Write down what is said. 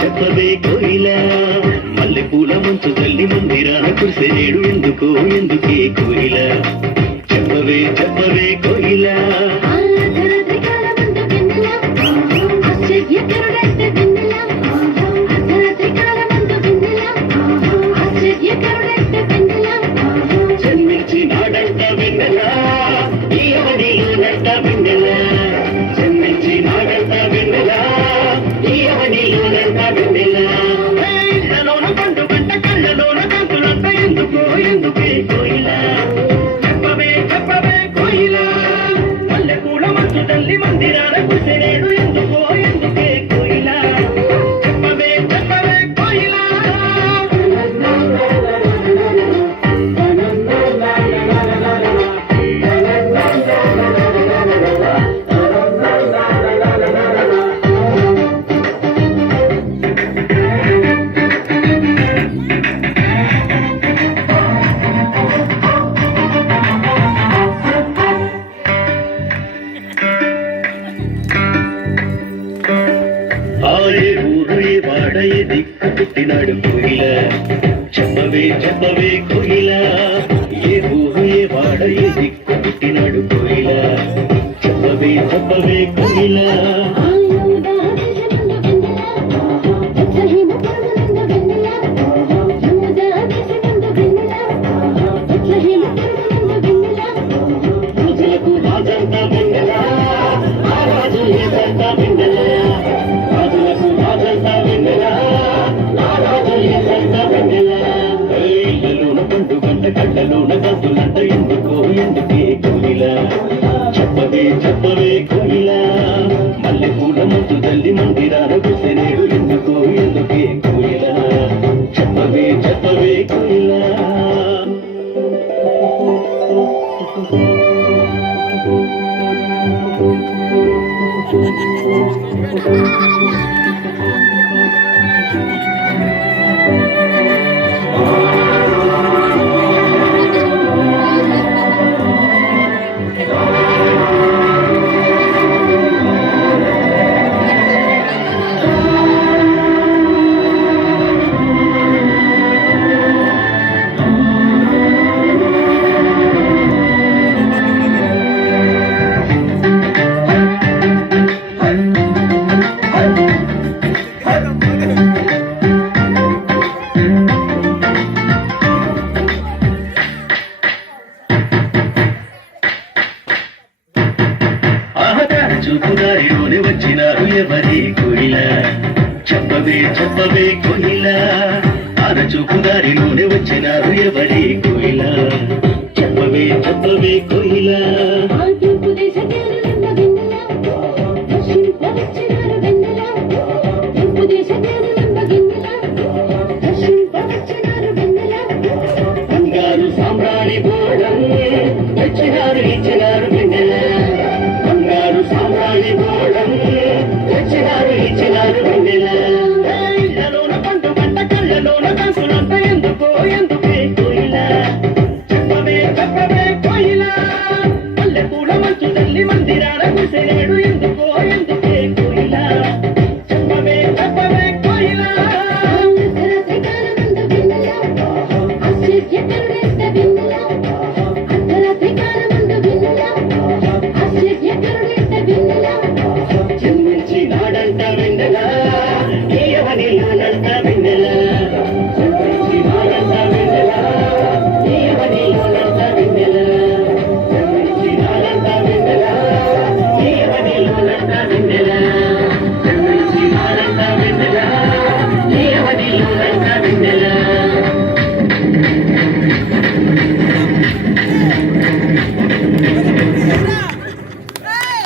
చెప్పవే కోయిలా మల్లె పూల మంచు తల్లి మందిరాన కురిసేడు ఎందుకే కోయిలా చెప్పవే కోయిలా జన్మించి నాడంట వెన్నెలా ఈ అవనిలోనంట వెన్నెలా జన్మించి నాడంట వెన్నెలా ఈ అవనిలోనంట వెన్నెలా కళ్ళలోన పండు గంట కళ్ళలోన కంతులంట ఎందుకే కోయిలా చెప్పవే కోయిలా మల్లె పూల మంచు తల్లి మందిరాన కురిసేడు ఎందుకే కోయిలా చెప్పవే కోయిలా వాడయే దిక్కు పుట్టినాడు కోయిలా చెప్పవే కోయిలా ఏ ఊహే వాడయే దిక్కు పుట్టినాడు కోయిలా చెప్పవే కోయిలా రాజులకు రాజంతా వెన్నెలా ఆ రాజు ఏదంతా వెన్నెలా రాజులకు రాజంతా వెన్నెలా ఆ రాజు ఏదంతా వెన్నెలా ఇళ్ళలోన పండు గంట కళ్ళలోన గంతులంట ఎందుకే కోయిలా చెప్పవే కోయిలా మల్లె పూల మంచు తల్లి మందిరాన కురిసేడు ఎందుకే కోయిలా చెప్పవే కోయిలా చూపుదారిలోనే వచ్చినారు ఎవరి కోయిలా చెప్పవే కోయిలా ఆన చూపుదారిలోనే వచ్చినారు ఎవరి కోయిలా చెప్పవే కోయిలా